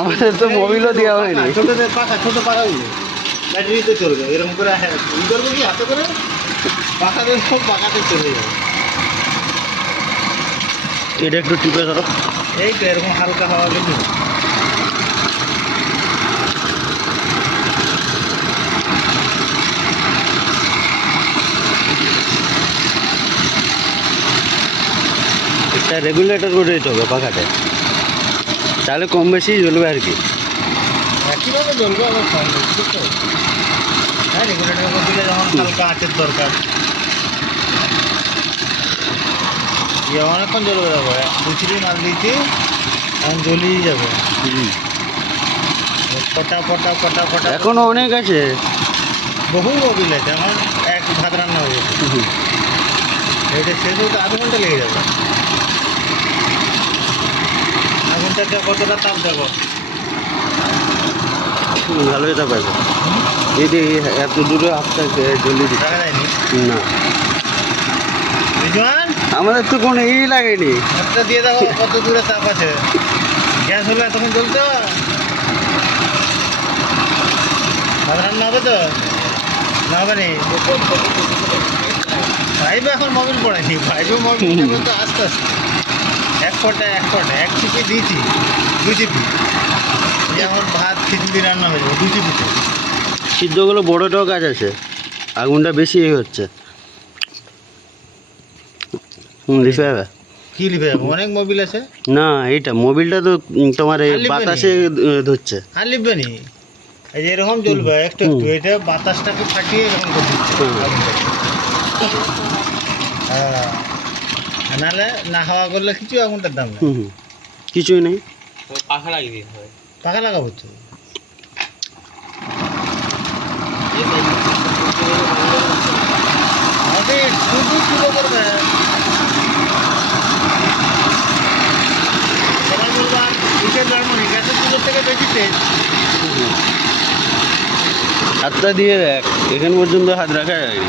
আমাদের তো মোবিলও দেওয়া হয়নি। ছোট পাখা, ছোট পাখাগুলো ব্যাটারিতে চলবে, এরকম করে ই করবো কি হাতে করে পাখাতে, সব পাখাতে চলে যাবে। এটা একটু টিপে ধরো। এই তো এরকম হালকা হাওয়া গেলে একটা রেগুলেটর করে দিতে হবে পাখাতে, তাহলে কম বেশি জ্বলবে আর কি। একইভাবে জ্বলবে, আবার কম বেশি তো। হ্যাঁ, রেগুলেটর করে দিলে যেমন হালকা আঁচের দরকার, অনেকক্ষণ জ্বলবে যাবে। 2-3 মাল দিয়েছি, এখন জ্বলিয়ে যাবে। পটা পটা পটা পটা এখনো অনেক আছে, বহু মোবিল আছে। আমার এক ভাত রান্না হয়ে গেছে। এটা শেষ হতে আধ ঘন্টা লেগে যাবে। আগুনটাকে কতটা তাপ দেবো? ভালোই তা পাইবে। যদি এত দূরে হাতটাকে জ্বলিয়ে দিচ্ছে দেখা যায়নি না, রিজওয়ান, আমাদের তো কোনো ই লাগেনি। হাতটা দিয়ে দেখো কত দূরে তাপ আছে। গ্যাস হলে তখন জ্বলতো, ভাত রান্না হবে তো? না হবে নি। ভাইবে এখন মোবিল পড়েনি, ভাইবে মোবিল তো আস্তে আস্তে এক ফোঁটা এক চিপি দিয়েছি, 2 চিপি। যেমন ভাত খিচুড়ি রান্না হয়ে যাবে 2 চিপিতে। সিদ্ধগুলো বড়টাও কাজ আছে, আগুনটা বেশি হচ্ছে। লিখে যাবে কি লিখে যাবো? অনেক মোবিল আছে। না, এইটা মোবিলটা তো তোমার এই আর লিখবে নি? বাতাসে ধরছে। আর লিখবে নি, এই যে এরকম জ্বলবে একটু একটু, এটা বাতাসটাকে ফাটিয়ে এরকম করে দিচ্ছে আগুনটাকে। হ্যাঁ, নাহলে না হাওয়া করলে কিছু আগুনটার দাম নেই। কিছুই নেই। পাখা লাগিয়ে দিতে হবে, পাখা লাগাবো তো। আমাদের শুধু চুলো করবে, সবাই বলবো আর ইটের জার্মানি গ্যাসের চুলোর থেকে বেশি তেজ। হাতটা দিয়ে দেখ, এখান পর্যন্ত হাত রাখা যায়নি।